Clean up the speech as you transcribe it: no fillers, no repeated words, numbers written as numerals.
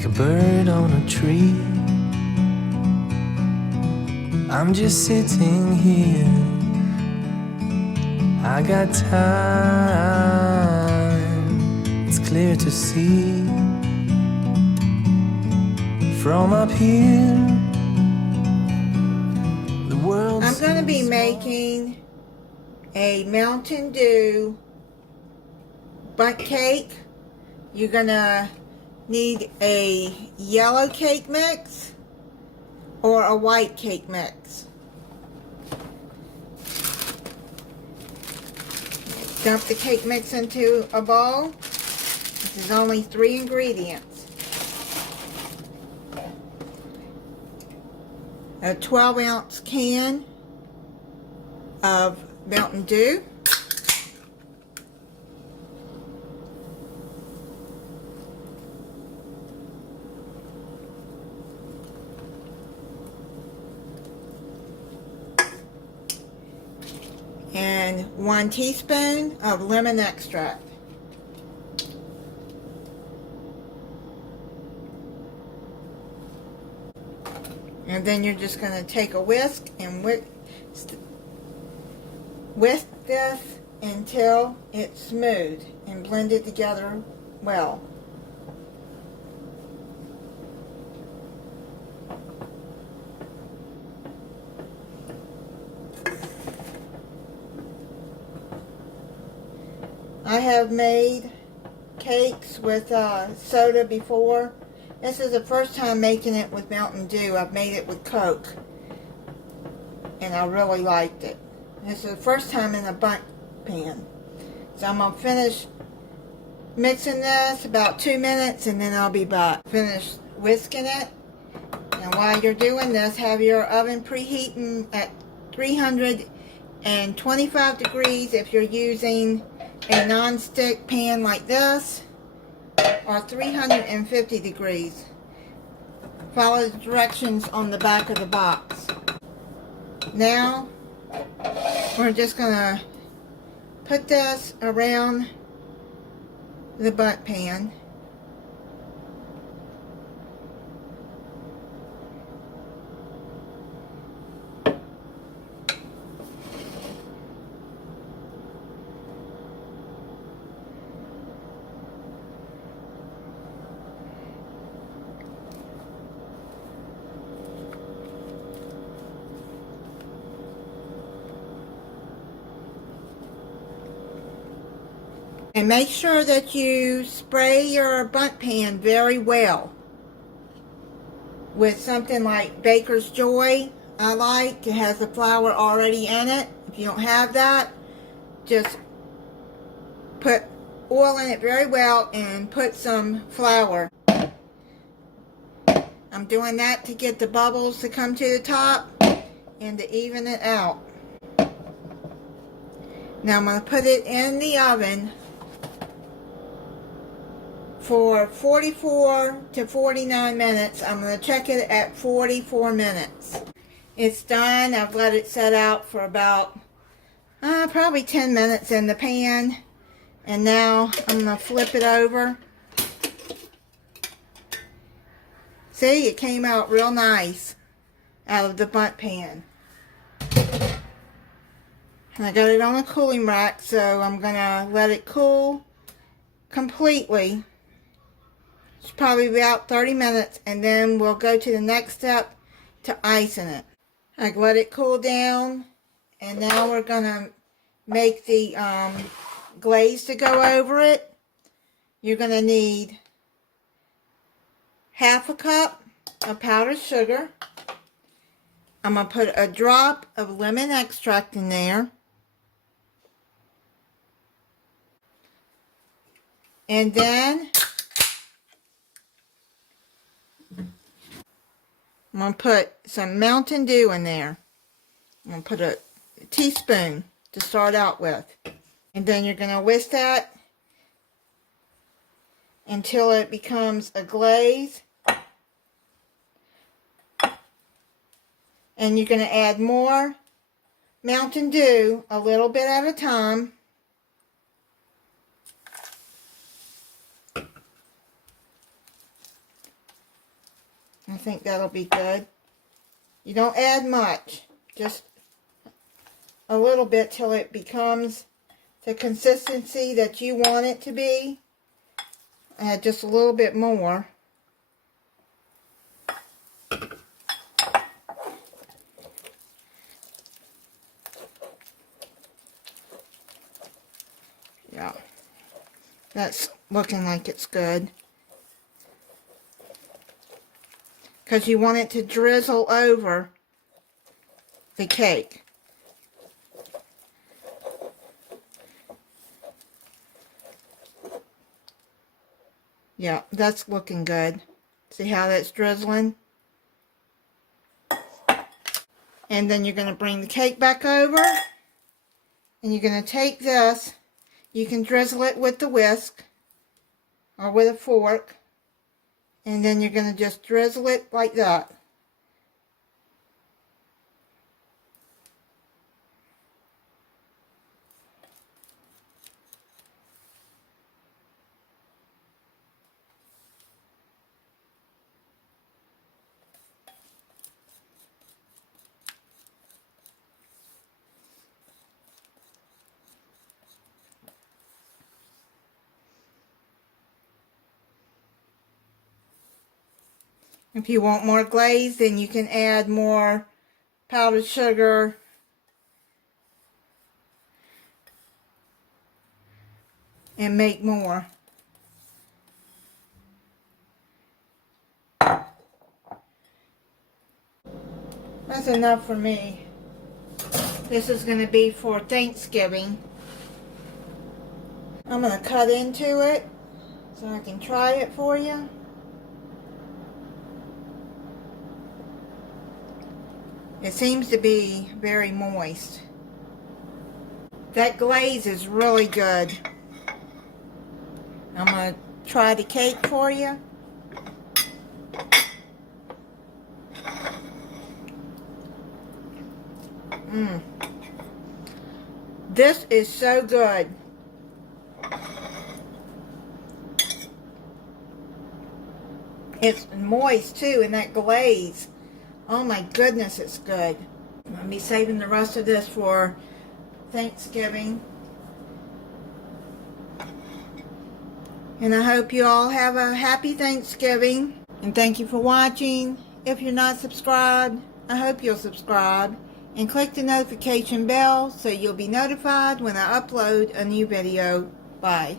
like a bird on a tree. I'm just sitting here, I got time, it's clear to see. From up here, the world I'm going to be seems making a Mountain Dew bundt cake. You're going to need a yellow cake mix or a white cake mix. Dump the cake mix into a bowl. This is only 3 ingredients. A 12-ounce can of Mountain Dew. And 1 teaspoon of lemon extract. And then you're just going to take a whisk and whisk this until it's smooth and blend it together well. I have made cakes with soda before. This is the first time making it with Mountain Dew. I've made it with Coke, and I really liked it. This is the first time in a bundt pan. So I'm going to finish mixing this about 2 minutes, and then I'll be back. Finish whisking it. And while you're doing this, have your oven preheating at 325 degrees if you're using a non-stick pan like this, or 350 degrees. Follow the directions on the back of the box. Now, we're just going to put this around the bundt pan. And make sure that you spray your bundt pan very well with something like Baker's Joy. I like it has the flour already in it. If you don't have that, just put oil in it very well and put some flour. I'm doing that to get the bubbles to come to the top and to even it out. Now I'm going to put it in the oven for 44 to 49 minutes. I'm going to check it at 44 minutes. It's done. I've let it set out for about probably 10 minutes in the pan. And now I'm going to flip it over. See, it came out real nice out of the bundt pan. And I got it on a cooling rack, so I'm going to let it cool completely. It's probably about 30 minutes, and then we'll go to the next step to icing it. I let it cool down, and now we're going to make the glaze to go over it. You're going to need half a cup of powdered sugar. I'm going to put a drop of lemon extract in there. And then I'm going to put some Mountain Dew in there. I'm going to put a teaspoon to start out with. And then you're going to whisk that until it becomes a glaze. And you're going to add more Mountain Dew a little bit at a time. I think that'll be good. You don't add much, just a little bit till it becomes the consistency that you want it to be. Add just a little bit more. Yeah, that's looking like it's good. Because you want it to drizzle over the cake. Yeah, that's looking good. See how that's drizzling? And then you're going to bring the cake back over. And you're going to take this. You can drizzle it with the whisk. Or with a fork. And then you're going to just drizzle it like that. If you want more glaze, then you can add more powdered sugar and make more. That's enough for me. This is going to be for Thanksgiving. I'm going to cut into it so I can try it for you. It seems to be very moist. That glaze is really good. I'm going to try the cake for you. This is so good. It's moist too, and that glaze. Oh my goodness, it's good. I'm going to be saving the rest of this for Thanksgiving. And I hope you all have a happy Thanksgiving. And thank you for watching. If you're not subscribed, I hope you'll subscribe. And click the notification bell so you'll be notified when I upload a new video. Bye.